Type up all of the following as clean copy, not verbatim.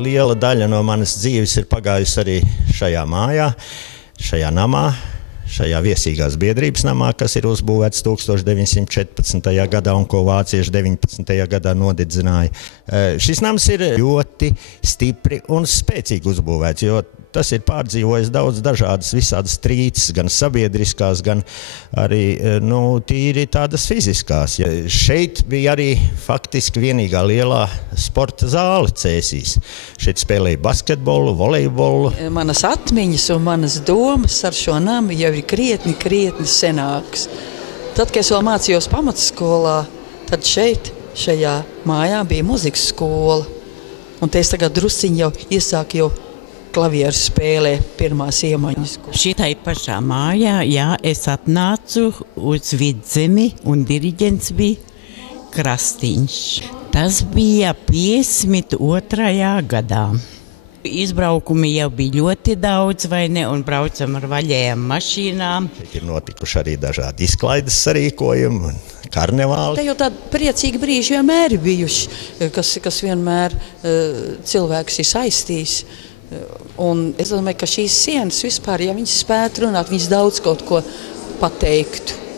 liela daļa no manas dzīves ir pagājusi arī šajā mājā, šajā namā, šajā viesīgās biedrības namā, kas ir uzbūvēts 1914. gadā un ko vācieši 19. gadā nodedzināja. Šis nams ir ļoti stipri un spēcīgi uzbūvēts, jo tas ir pārdzīvojis daudz dažādas visādas trīces, gan sabiedriskās, gan arī tīri tādas fiziskās. Šeit bija arī faktiski vienīgā lielā sporta zāle Cēsīs. Šeit spēlēja basketbolu, volejbolu. Manas atmiņas un manas domas ar šo namu jau ir krietni senāks. Tad, kad es vēl mācījos pamatskolā, tad šeit, šajā mājā bija muzikas skola. Un te es tagad drusciņi jau iesāku jau klavieru spēlē pirmās iemaņas. Šitai pašā mājā, jā, es atnācu uz Vidzemi un diriģents bija Krastiņš. Tas bija 52. gadā. Izbraukumi jau bija ļoti daudz, vai ne, un braucam ar vaļējām mašīnām. Šeit ir notikuši arī dažādi izklaides sarīkojumi, karnevāli. Te jau tādi priecīgi brīži vienmēr ir bijuši, kas vienmēr cilvēks ir saistījis. Un es domāju, ka šīs sienas vispār, ja viņas spētu runāt, viņas daudz kaut ko pateiktu.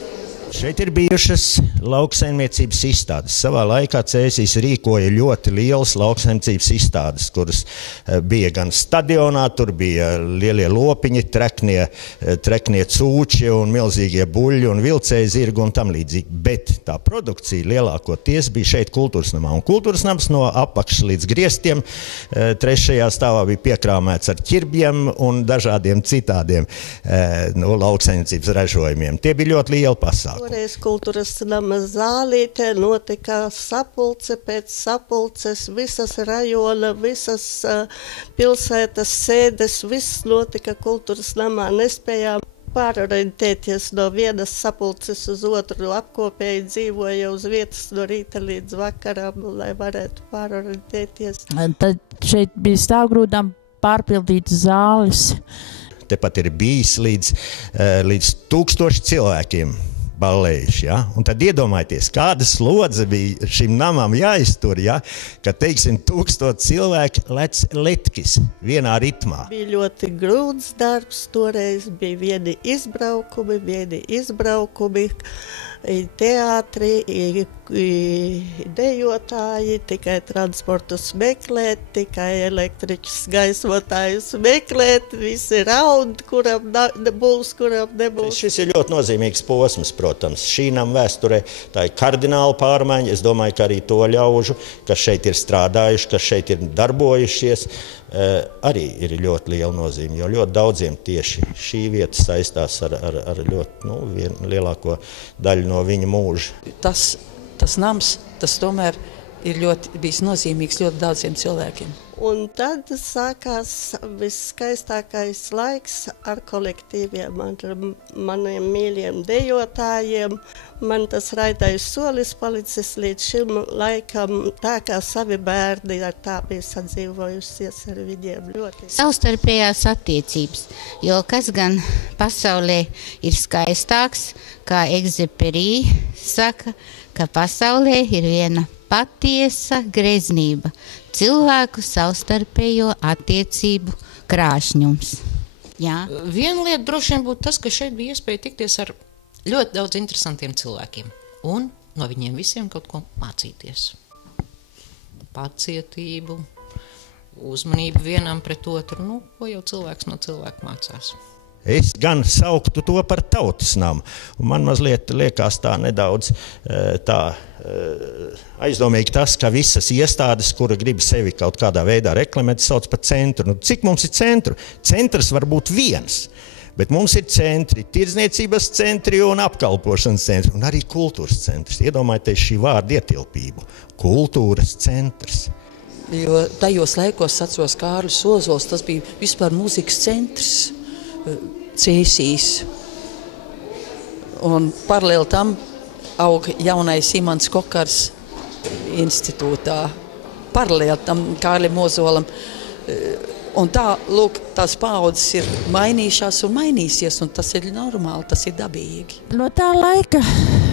Šeit ir bijušas lauksaimniecības izstādes. Savā laikā Cēsīs rīkoja ļoti lielas lauksaimniecības izstādes, kuras bija gan stadionā, tur bija lielie lopiņi, treknie cūči un milzīgie buļļi un vilcēji zirgi un tam līdzīgi. Bet tā produkcija lielākoties bija šeit kultūras namā. Un kultūras nams no apakšas līdz griestiem 3. stāvā bija piekrāmēts ar ķirbjiem un dažādiem citādiem lauksaimniecības ražojumiem. Tie bija ļoti lieli pasākumi. Toreiz kultūras nama zālītē notika sapulce pēc sapulces, visas rajona, visas pilsētas sēdes, viss notika kultūras namā. Nespējām pārorientēties no vienas sapulces uz otru, apkopēji dzīvoja uz vietas no rīta līdz vakaram, lai varētu pārorientēties. Tad šeit bija stāvgrūdām pārpildītas zāles. Tepat ir bijis līdz 1000 cilvēkiem ballējuši, ja? Un tad iedomājieties, kāda slodze bija šim namam jāiztur, ja? Kad, teiksim, 1000 cilvēki lec letkis vienā ritmā. Bija ļoti grūts darbs, toreiz bija vieni izbraukumi, teātri, dejotāji, tikai transportus meklēt, tikai elektriķus gaismotājus meklēt, visi raud, kuram būs, kuram nebūs. Šis ir ļoti nozīmīgs posms, protams. Šī nama vēsturē tā ir kardināla pārmaiņa. Es domāju, ka arī to ļaužu, kas šeit ir strādājuši, kas šeit ir darbojušies, arī ir ļoti liela nozīme, jo ļoti daudziem tieši šī vieta saistās ar ļoti lielāko daļu no viņa mūža. Tas nams, tas tomēr ir ļoti bijis nozīmīgs ļoti daudziem cilvēkiem. Un tad sākās viskaistākais laiks ar kolektīviem, ar maniem mīļiem dejotājiem. Man tas raidājis solis palicis līdz šim laikam, tā kā savi bērni ar tā bija sadzīvojusies ar viņiem ļoti. Savstarpējās attiecības, jo kas gan pasaulē ir skaistāks, kā Egziperī saka, ka pasaulē ir viena patiesa greznība, cilvēku savstarpējo attiecību krāšņums. Jā. Viena lieta droši vien būtu tas, ka šeit bija iespēja tikties ar ļoti daudz interesantiem cilvēkiem un no viņiem visiem kaut ko mācīties. Pacietību, uzmanību vienam pret otru, ko jau cilvēks no cilvēka mācās. Es gan sauktu to par tautas namu, un man mazliet liekas tā nedaudz aizdomīgi tas, ka visas iestādes, kura grib sevi kaut kādā veidā reklamēt, sauc par centru. Cik mums ir centru? Centrs var būt viens, bet mums ir centri, tirdzniecības centri un apkalpošanas centri, un arī kultūras centrs. Iedomājieties šī vārda ietilpību. Kultūras centrs. Jo tajos laikos atceros Kārlis Ozols, tas bija vispār mūzikas centrs. Cēsīs. Un paralēli tam aug jaunais Imants Kokars institūtā. Paralēli tam Kārlim Ozolam. Un tā, lūk, tās paaudzes ir mainījušās un mainīsies, un tas ir normāli, tas ir dabīgi. No tā laika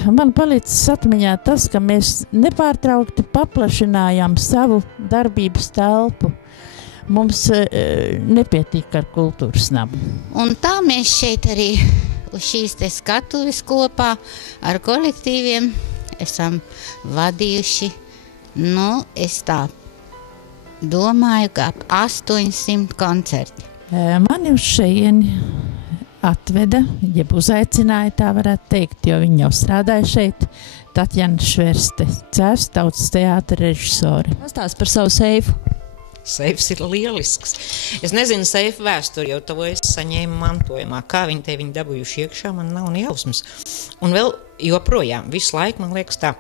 man palicis atmiņā tas, ka mēs nepārtraukti paplašinājām savu darbības telpu. mums nepietiek ar kultūras namu. Un tā mēs šeit arī uz šīs te skatuves kopā ar kolektīviem esam vadījuši, es tā domāju, ka ap 800 koncerti. Mani uz šejieni atveda, jeb uzaicināja, tā varētu teikt, jo viņi jau strādāja šeit, Tatjana Šverste, Cēvs Tautas teātra režisore. Pastāst par savu seifu. Seifs ir lielisks. Es nezinu seifu vēsturi, jo to es saņēmu mantojumā. Kā viņi te viņu dabūjuši iekšā, man nav ne jausmas. Un vēl joprojām, visu laiku man liekas tā,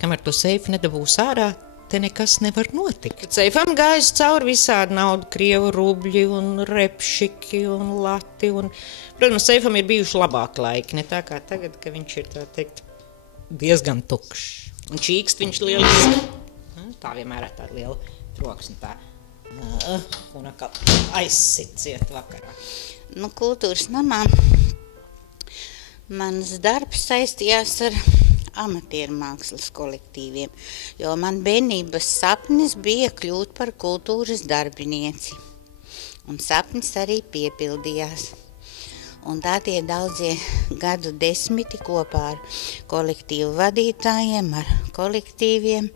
kamēr to seifu nedabūs ārā, te nekas nevar notikt. Seifam gājas cauri visādi naudu, krievu rubļi un repšiki un lati. Un, protams, seifam ir bijuši labāki laiki, ne tā kā tagad, ka viņš ir tā teikt diezgan tukšs. Un čīkst viņš lielisks. Tā vienmēr ir tāda liela troksni tā. Un atkal aizsiciet vakarā. Kultūras namā mans darbs saistījās ar amatieru mākslas kolektīviem, jo man bērnības sapnis bija kļūt par kultūras darbinieci. Un sapnis arī piepildījās. Un tā tie daudzie gadu desmiti kopā ar kolektīvu vadītājiem, ar kolektīviem,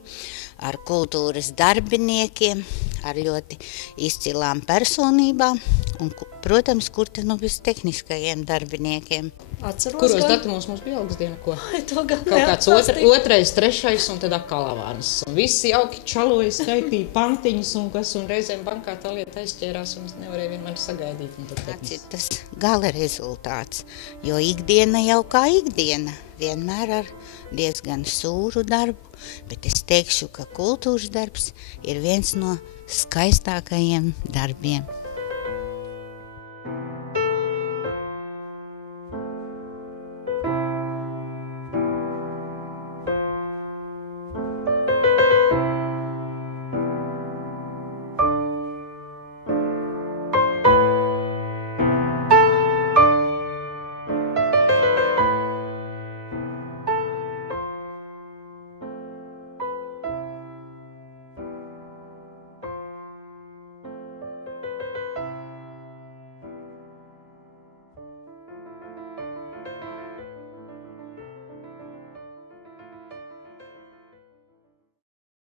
ar kultūras darbiniekiem, ar ļoti izcilām personībām un, protams, kur te bez tehniskajiem darbiniekiem. Atceros, kuros datumos mums bija algas diena, ko? Kaut kāds otrais, trešais un tad atkal avāns. Un visi jauki čaloja, skaitīja pantiņus un reizēm bankā tā lieta aizķērās un es nevarēju vienmēr sagaidīt. Tāds ir tas gala rezultāts, jo ikdiena jau kā ikdiena, vienmēr ar diezgan sūru darbu, bet es teikšu, ka kultūras darbs ir viens no skaistākajiem darbiem.